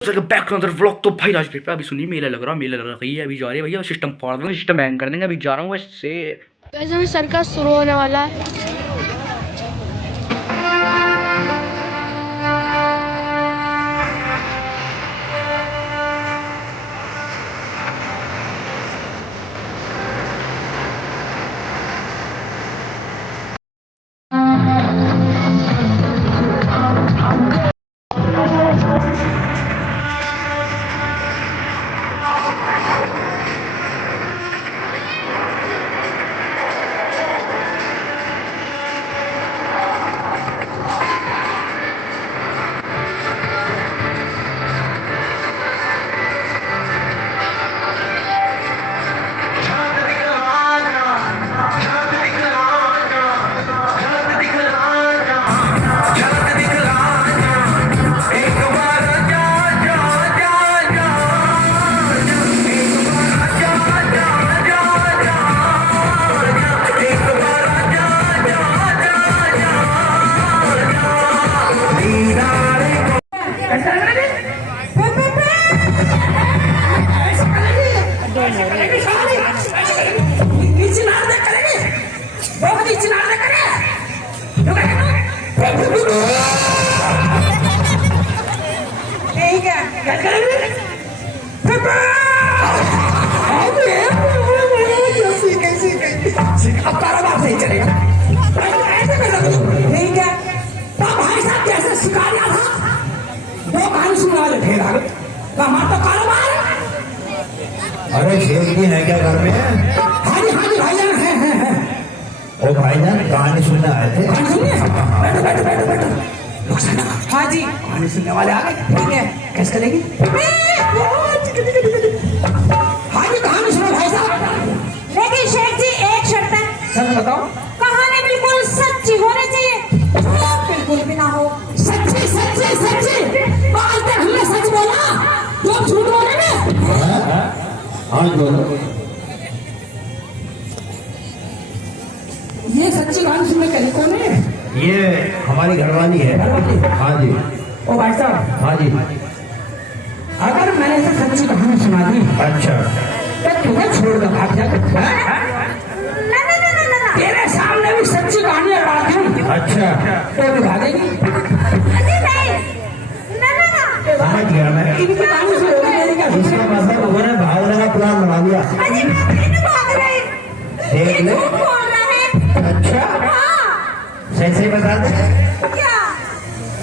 Back अंदर vlog. तो भाई राजपीठ पे अभी सुनिए मेला लग रहा है अभी जा रही है भैया, सिस्टम फाड़ देंगे, सिस्टम हैंग कर देंगे, अभी जा रहा हूँ वैसे। वैसे भी सर्कस शुरू होने वाला है। अब कारोबार सही चलेगा। नहीं क्या तो भाई साहब जैसे शिकारिया था वो कहानी सुना ले फिर आगे तो हमारा तो कारोबार। अरे शेख जी है क्या घर में? हाँ जी भाईजान है। ओ भाईजान कहानी सुनने आए थे? कहानी सुनिए, बैठो बैठो बैठो बैठो। हाँ जी कहानी सुनने वाले आ गए। ठीक है कैसे करेगी? हाँ जी कहानी सुनो भाई साहब। लेकिन शेख जी एक शर्त है। सर बताओ। कहानी बिल्कुल सच्ची होनी चाहिए, झूठ बिल्कुल भी ना हो। सच्ची सच्ची सच्ची आज तक हमने सच बोला तो अब झूठ बोलेंगे? हाँ बोलो। ये सच्ची कहानी सुनने के लिए कौन है? ये हमारी घरवाली है। हाँ जी। ओ भाई साहब। हाँ जी। अगर मैंने इसे सच्ची कहानी सुना दी अच्छा तो तुम्हें छोड़ दो भाग जा। ना। तेरे सामने भी सच्ची कहानी अड़ा दूं अच्छा तो भी भागेगी। अरे नहीं, ना। समझ गया मैं। इनकी कहानी सुनोगे मेरी क्या? इसका मतलब उन्होंने भागने का प्लान बना लिया। अरे मैं नहीं भाग रही, देख ले। झूठ बोल रहा है। अच्छा हाँ सही सही बता दे क्या?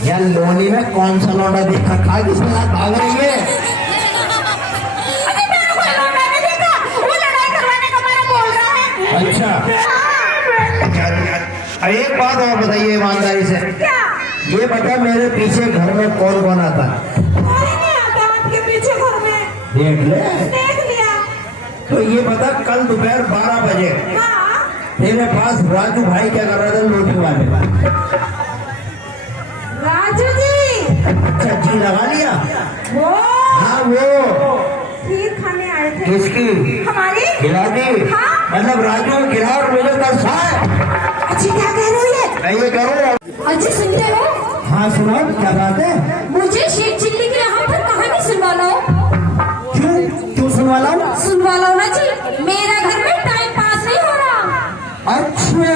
यार लोनी में कौन सा लौंडा देखा खा जिसके साथ भाग रही है? अरे मैंने कोई लौंडा नहीं देखा, वो लड़ाई करवाने का मैंने बोल रहा है। अच्छा एक बात और बताइए ईमानदारी से, क्या? ये बता मेरे पीछे घर में कौन कौन आता है? कोई नहीं आता आपके पीछे घर में। देख ले। देख लिया। तो ये बता कल दोपहर 12 बजे हाँ तेरे पास राजू भाई क्या कर रहा था लोटी वाले? राजू जी अच्छा जी लगा लिया? वो हाँ वो खीर खाने आए थे। किसकी? हमारी खिला दी? हाँ। मतलब राजू को खिला और मुझे तरसा है? अच्छी क्या कह रहे हो ये? मैं ये करूँ? अच्छी सुनते हो? हाँ सुनाओ क्या बात है? मुझे शेख चिल्ली के यहाँ पर कहानी सुनवा लो। क्यों सुनवा लाऊं? सुनवा लो ना जी, मेरा घर में टाइम पास नहीं हो रहा। अच्छा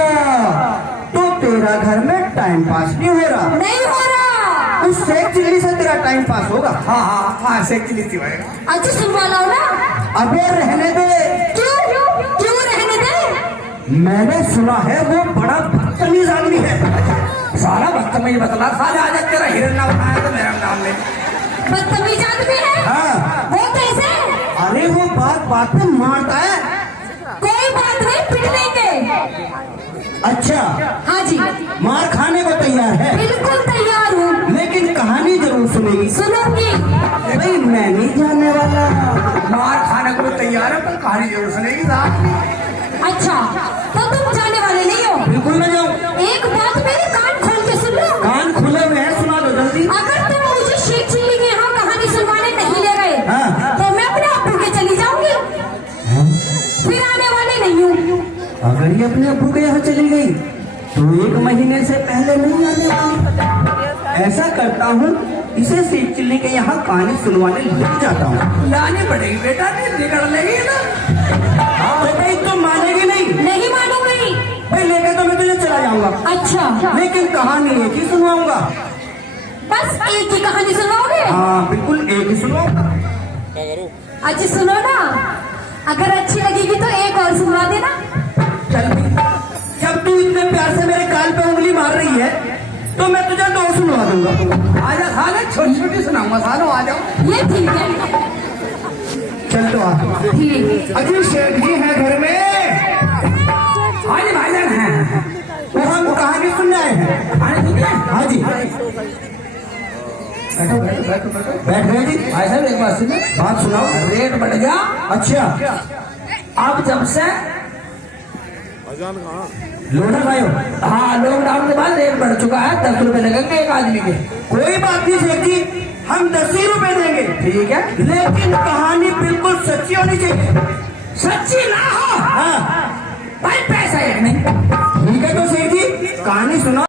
तो तेरा घर में टाइम पास नहीं हो रहा? नहीं हो रहा। तो शेख चिल्ली से तेरा टाइम पास होगा? हाँ शेख चिल्ली थी भाई। अच्छी सुनवा लो ना। अबे रहने दे। क्यों रहने दे? मैंने सुना है वो बड़ा बदतमीज आदमी है। सारा बदतमीज बतला साले आज तेरा हिरन ना बनाया तो मेरा नाम ले। बदतमीज आदमी है। हाँ वो कैसे? अरे वो बात बात में मारता है। कोई बात नहीं, पिट देंगे। अच्छा हाँ जी मार खाने को तैयार है? बिल्कुल तैयार हूँ। लेकिन कहानी जरूर सुनेगी। सुनूंगी। भाई मैं नहीं जाने वाला। मार खाने को तैयार है पर कहानी जरूर सुनेगी साहब। अच्छा तो तुम जाने वाले नहीं हो? बिल्कुल मैं जाऊँ। एक बात मेरे कान खोल के सुन लो। कान खुले हुए हैं, सुना दो जल्दी। अगर तुम मुझे शेख चिल्ली के यहाँ कहानी सुनवाने नहीं ले गए हाँ। तो मैं अपने अब्बू के चली जाऊंगी। फिर आने वाली नहीं हूँ। अगर ये अपने अब्बू के यहाँ चली गई तो 1 महीने से पहले नहीं आने वाली। ऐसा करता हूँ इसे सीख चिल्ली के यहाँ कहानी सुनवाने लग जाता हूँ। लानी पड़ेगी बेटा, नहीं बिगड़ लेगी ना। तो भाई तुम मानेगी नहीं? नहीं मानूंगी। भाई लेकर तो मैं तुझे चला जाऊंगा, अच्छा, लेकिन कहानी एक ही सुनवाऊंगा। बस एक ही कहानी सुनाओगे? हाँ बिल्कुल एक ही सुनवाऊंगा। अच्छी सुनो ना, अगर अच्छी लगेगी तो एक और सुनवा देना। चल भाई, जब तू इतने प्यार से मेरे गाल पे उंगली मार रही है तो मैं तुझे दो सुनवा दूंगा। आजा साले, छोटी छोटी सुनाऊंगा सालों, आ जाओ। ये ठीक है। चल तो आ। ठीक। अजी शेख जी है घर में? हाँ जी भाईजान हैं। तो हम कहानी सुनने आए हैं। खाने सुनिए। हाँ जी, बैठो बैठो बैठो बैठो। बैठ गए जी। भाई साहब एक बात सुनिए, बात सुनाओ। रेट बढ़ गया। अच्छा, अब जब से लोटा खायो। हाँ लॉकडाउन के बाद रेट बढ़ चुका है, 10 रुपए लगेंगे एक आदमी के। कोई बात नहीं शेख जी, हम 10 ही रुपए देंगे। ठीक है, लेकिन कहानी बिल्कुल सच्ची होनी चाहिए। सच्ची ना हो हाँ भाई, पैसा एक नहीं। ठीक है, तो शेख जी कहानी सुनाओ।